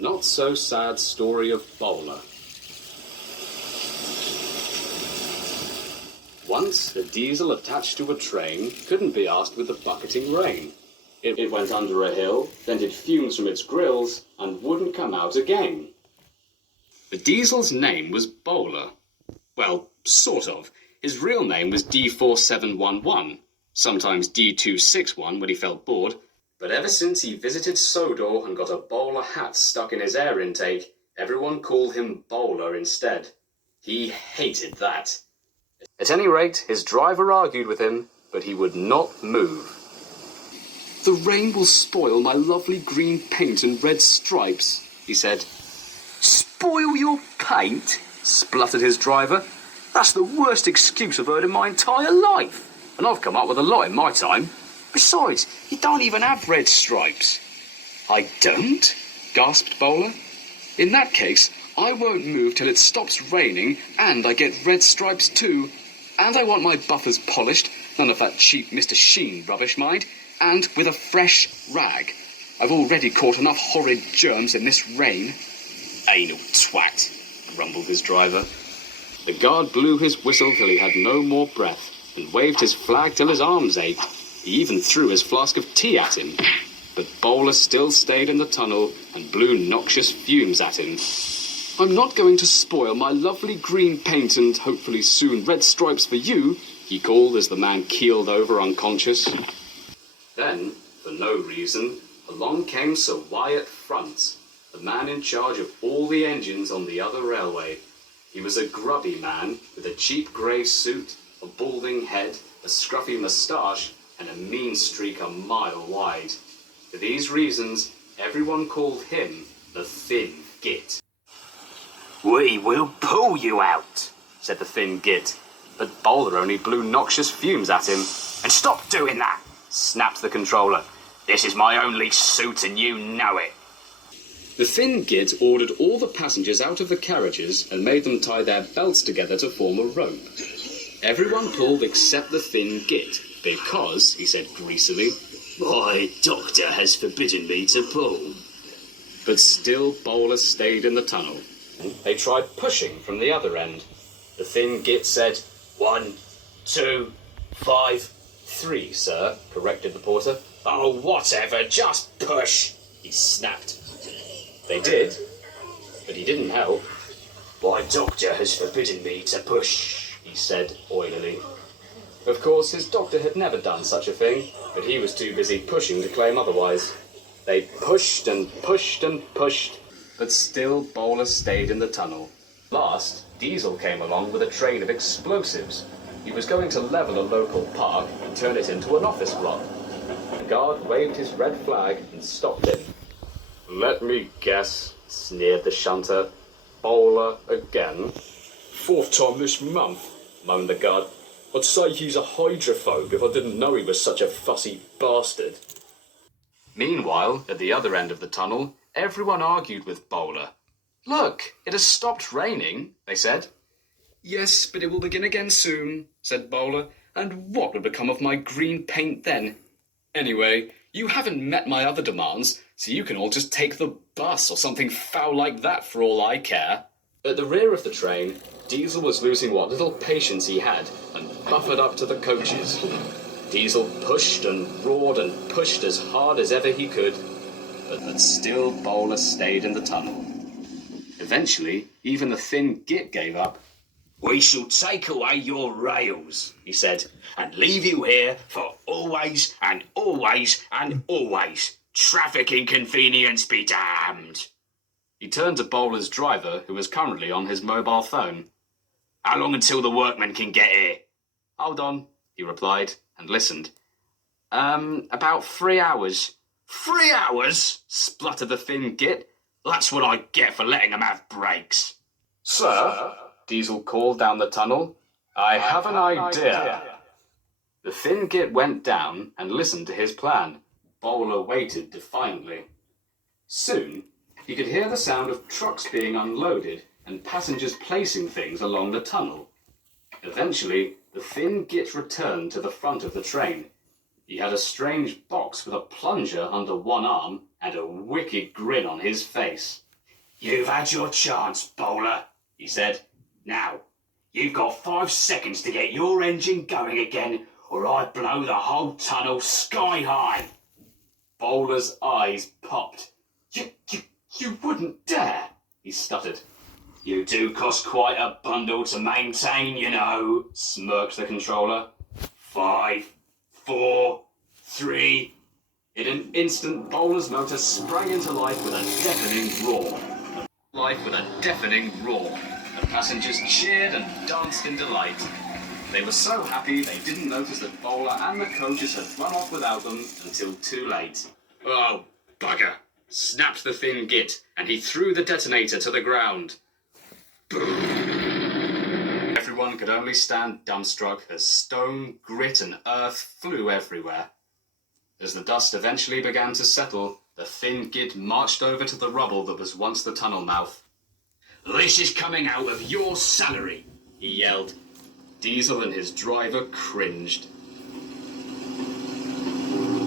Not so sad story of Bowler. Once, a diesel attached to a train couldn't be asked with the bucketing rain. It went under a hill, vented fumes from its grills, and wouldn't come out again. The diesel's name was Bowler. Well, sort of. His real name was D4711, sometimes D261 when he felt bored. But ever since he visited Sodor and got a bowler hat stuck in his air intake, everyone called him Bowler instead. He hated that. At any rate, his driver argued with him, but he would not move. "The rain will spoil my lovely green paint and red stripes," he said. "Spoil your paint?" spluttered his driver. "That's the worst excuse I've heard in my entire life. And I've come up with a lot in my time. Besides, you don't even have red stripes." "I don't?" gasped Bowler. "In that case, I won't move till it stops raining and I get red stripes too. And I want my buffers polished, none of that cheap Mr. Sheen rubbish, mind, and with a fresh rag. I've already caught enough horrid germs in this rain." "Anal twat," grumbled his driver. The guard blew his whistle till he had no more breath, and waved his flag till his arms ached. He even threw his flask of tea at him. But Bowler still stayed in the tunnel and blew noxious fumes at him. "I'm not going to spoil my lovely green paint and hopefully soon red stripes for you," he called as the man keeled over unconscious. Then, for no reason, along came Sir Wyatt Front, the man in charge of all the engines on the other railway. He was a grubby man with a cheap grey suit, a balding head, a scruffy moustache, and a mean streak a mile wide. For these reasons, everyone called him the Thin Git. "We will pull you out," said the Thin Git, but Bowler only blew noxious fumes at him. "And stop doing that," snapped the controller. "This is my only suit and you know it." The Thin Git ordered all the passengers out of the carriages and made them tie their belts together to form a rope. Everyone pulled except the Thin Git, because, he said greasily, "My doctor has forbidden me to pull." But still Bowler stayed in the tunnel. They tried pushing from the other end. The Thin Git said, 1, 2, 5, 3, sir," corrected the porter. "Oh, whatever, just push," he snapped. They did, but he didn't help. "My doctor has forbidden me to push," he said oilily. Of course, his doctor had never done such a thing, but he was too busy pushing to claim otherwise. They pushed and pushed and pushed, but still Bowler stayed in the tunnel. Last, Diesel came along with a train of explosives. He was going to level a local park and turn it into an office block. The guard waved his red flag and stopped him. "Let me guess," sneered the shunter. "Bowler again?" "Fourth time this month," moaned the guard. "I'd say he's a hydrophobe if I didn't know he was such a fussy bastard." Meanwhile, at the other end of the tunnel, everyone argued with Bowler. "Look, it has stopped raining," they said. "Yes, but it will begin again soon," said Bowler. "And what would become of my green paint then? Anyway, you haven't met my other demands, so you can all just take the bus or something foul like that for all I care." At the rear of the train, Diesel was losing what little patience he had and buffered up to the coaches. Diesel pushed and roared and pushed as hard as ever he could, but still Bowler stayed in the tunnel. Eventually, even the Thin Git gave up. "We shall take away your rails," he said, "and leave you here for always and always and always. Traffic inconvenience be damned." He turned to Bowler's driver, who was currently on his mobile phone. "How long until the workmen can get here?" "Hold on," he replied, and listened. About 3 hours." "3 hours?" spluttered the Thin Git. "That's what I get for letting them have breaks." "Sir," Diesel called down the tunnel, "I have an idea." The Thin Git went down and listened to his plan. Bowler waited defiantly. Soon, he could hear the sound of trucks being unloaded and passengers placing things along the tunnel. Eventually, the Thin Git returned to the front of the train. He had a strange box with a plunger under one arm and a wicked grin on his face. You've had your chance, bowler, he said. Now, you've got 5 seconds to get your engine going again, or I blow the whole tunnel sky high. Bowler's eyes popped. You wouldn't dare, he stuttered. You do cost quite a bundle to maintain, you know, smirked the controller. 5, 4, 3... In an instant, Bowler's motor sprang into life with a deafening roar. The passengers cheered and danced in delight. They were so happy they didn't notice that Bowler and the coaches had run off without them until too late. Oh, bugger! Snapped the thin git, and he threw the detonator to the ground. Boom! Everyone could only stand dumbstruck as stone, grit, and earth flew everywhere. As the dust eventually began to settle, the thin git marched over to the rubble that was once the tunnel mouth. "This is coming out of your salary," he yelled. Diesel and his driver cringed.